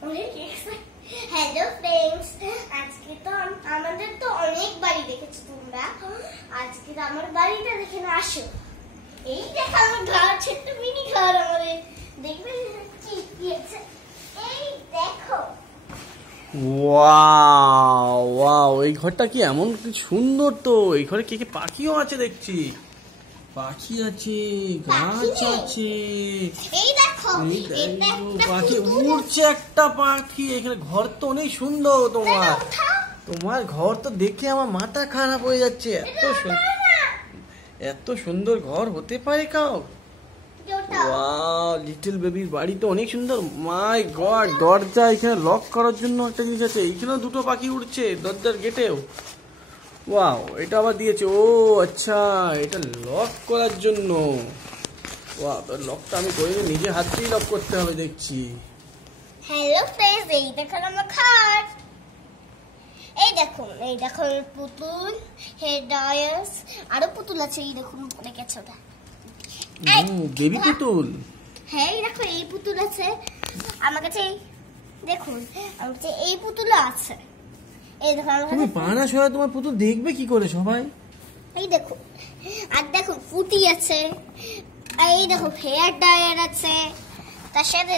Hello friends, আজকে তো আমাদের তো অনেক বাড়ি দেখেছো তোমরা। আজকে তো আমার বাড়িটা দেখে না, আসো। এই দেখো আমার ঘর, ছোট্ট মিনি ঘর আমাদের। দেখবে কি আছে, এই দেখো। ওয়াও ওয়াও, এই ঘরটা কি এমন সুন্দর! তো এই ঘরে কি কি পাখিও আছে দেখছি। পাখি আছে, গাছ আছে, এই দেখো পাখি উড়ছে, একটা পাখি। এখানে ঘর তো অনেক সুন্দর। তোমার ঘর তো দেখে আমার মাথা খারাপ হয়ে যাচ্ছে। এত সুন্দর ঘর হতে পারে কাউ? ওয়াও, লিটল বেবির বাড়ি তো অনেক সুন্দর। মাই গড, দরজা এখানে লক করার জন্য একটা জিনিস আছে। এখানেও দুটো পাখি উড়ছে দরজার গেটেও। ওয়াও, এটা আবার দিয়েছে। ও আচ্ছা, এটা লক করার জন্য। ওয়াও, তো লকটা আমি করে নিজে হাতেই লক করতে হবে দেখছি। হ্যালো ফ্রেন্ডস, এই দেখো আমার ঘর। এই দেখো পুতুল, হেয়ার ড্রায়ার্স, আরো পুতুল আছে। এই দেখুন অনেক আছে ওটা। বেবি পুতুল। হ্যাঁ, এই দেখো এই পুতুল আছে আমার কাছে। দেখুন আমার কাছে এই পুতুল আছে। এই দেখো আমার তুমি পানা সরা, তোমার পুতুল দেখবে কি করে সবাই? এই দেখো, আর দেখো ফুটি আছে। এই দেখো হেয়ার ড্রায়ার আছে। তার সাথে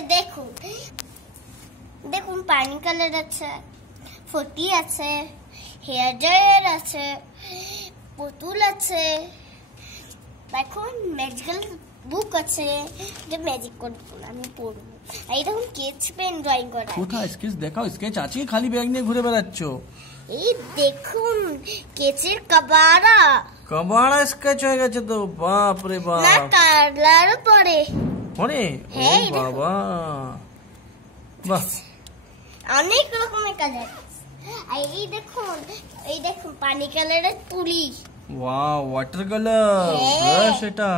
দেখুন পানি কালার আছে, ফুটি আছে, হেয়ার ড্রায়ার আছে, পুতুল আছে। দেখুন ম্যাজিক্যাল বুক আছে, যে ম্যাজিক করবো আমি পড়বো। এই দেখুন স্কেচ পেন ড্রয়িং করা। কোথায় স্কেচ দেখাও? স্কেচ আছে? খালি ব্যাগ নিয়ে ঘুরে বেড়াচ্ছো। এই দেখুন কেচের কবাড়া স্কেচ হয়ে গেছে তো। বাপ রে বাপ, না কালার পরে পরে। ও বাবা, বাহ, অনেক রকমের কালার। এই দেখুন পানি কালারের তুলি। ওয়াও, ওয়াটার কালার ব্রাশ এটা।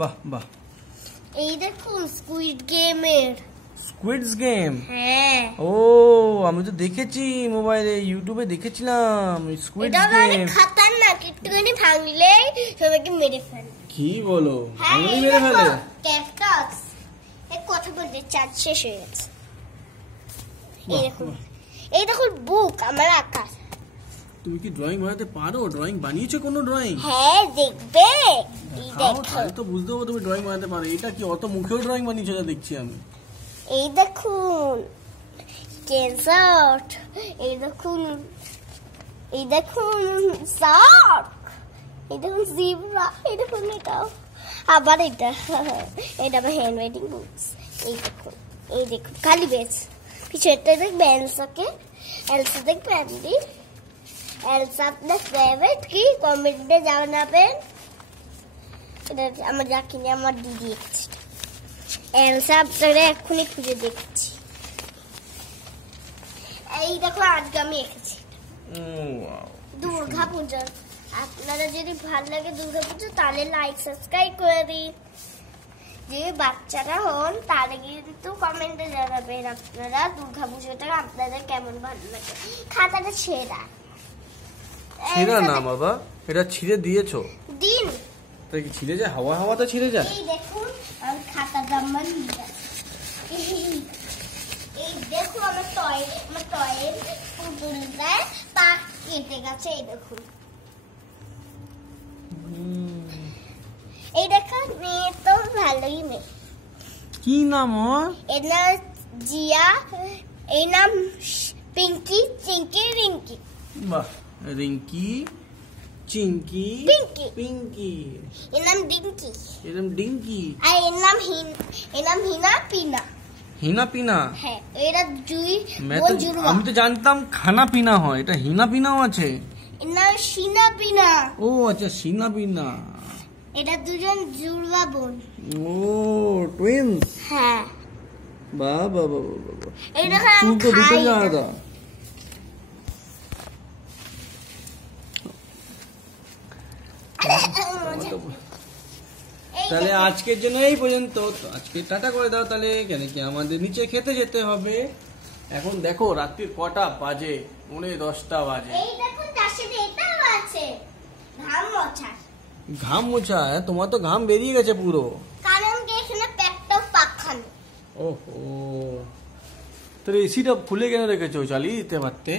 বাহ বাহ। এই দেখুন স্কুইড গেম। হ্যাঁ, ও আমি তো দেখেছি মোবাইলে, ইউটিউবে দেখেছিলাম স্কুইড এটা গেম। অনেক খতরনাক, একটুখানি ভাঙলেই সবাইকে মেরে ফেলে। কি বলো? হ্যাঁ, ভাঙলেই মেরে ফেলে? ক্যাকটাস। এই কথা বলতে চার্জ শেষ হয়ে গেছে। এই দেখুন বুক আমার আঁকা। তুমি কি ড্রয়িং বানাতে পারো? ড্রয়িং বানিয়েছো কোনো ড্রয়িং? হ্যাঁ, দেখবে। তাহলে তো বুঝতে পারবো তুমি ড্রয়িং বানাতে পারো। এটা কি অত মুখেও ড্রয়িং বানিয়েছো যা দেখছি আমি। এই দেখুন ডেজার্ট। এই দেখুন শার্ক। এই দেখুন জিব্রা। এই দেখুন এটাও আবার এটা আমার হ্যান্ড রাইটিং বুকস। এই দেখুন খালি বেচ। পিছনটা দেখবে এলসা দেখবে অ্যান্ডি। এলসা আপনার ফেভারিট কি? কমেন্টে জানাবেন। এটা আমার জাকিনি, আমার দিদি এঁকেছে। এলসা আপনারা এক্ষুনি খুঁজে দেখছি। এই দেখো আজকে আমি এঁকেছি দুর্গা পুজো। আপনারা যদি ভালো লাগে দুর্গা পুজো, তাহলে লাইক সাবস্ক্রাইব করে দিন। যে বাচ্চারা হন তারা কিন্তু কমেন্টে জানাবেন আপনারা দুর্গা পুজোটা আপনাদের কেমন ভালো লাগে। খাতাটা ছেঁড়া না বাবা, এটা ছিঁড়ে দিয়েছো? দিন তাই কি ছিঁড়ে যায়? হাওয়াতে ছিঁড়ে যায়? এই দেখুন আমার খাতাটা আমার নিয়ে। এই দেখো আমার টয়ের পুতুলটা পা কেটে গেছে। এই দেখুন, এই দেখো মেয়ে তো ভালোই মেয়ে। কি নাম ওর? এর নাম জিয়া, এই নাম পিঙ্কি, চিঙ্কি, রিঙ্কি। বাহ, রিঙ্কি, চিঙ্কি, পিঙ্কি। এর নাম ডিঙ্কি। আর এর নাম হিনা পিনা। হ্যাঁ, এরা আমি তো জানতাম খানা পিনা হয়, এটা হিনা পিনাও আছে। এর নাম সিনা পিনা। ও আচ্ছা, সিনা পিনা। এটা দুজন জুড়বা বোন। ও টুইনস। হ্যাঁ, বাহ বাহ বাহ। এই দেখো চুল তো দুটোই আলাদা। তাহলে আজকের জন্য এই পর্যন্ত। আজকে টাটা করে দাও তাহলে, কেন কি আমাদের নিচে খেতে যেতে হবে। এখন দেখো রাত্রির কটা বাজে, 10:30 বাজে। এই দেখো তার সাথে এটাও আছে ঘাম মোছা। তোমার তো ঘাম বেরিয়ে গেছে পুরো, কারণ এখানে পেটটা পাখানো। ওহো, তোর এসিটা খুলে কেন রেখেছো? চালিয়ে দিতে পারতে।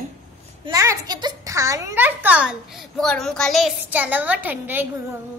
না আজকে তো ঠান্ডার কাল, গরমকালে এসি চালাবো, ঠান্ডায় ঘুমাবো।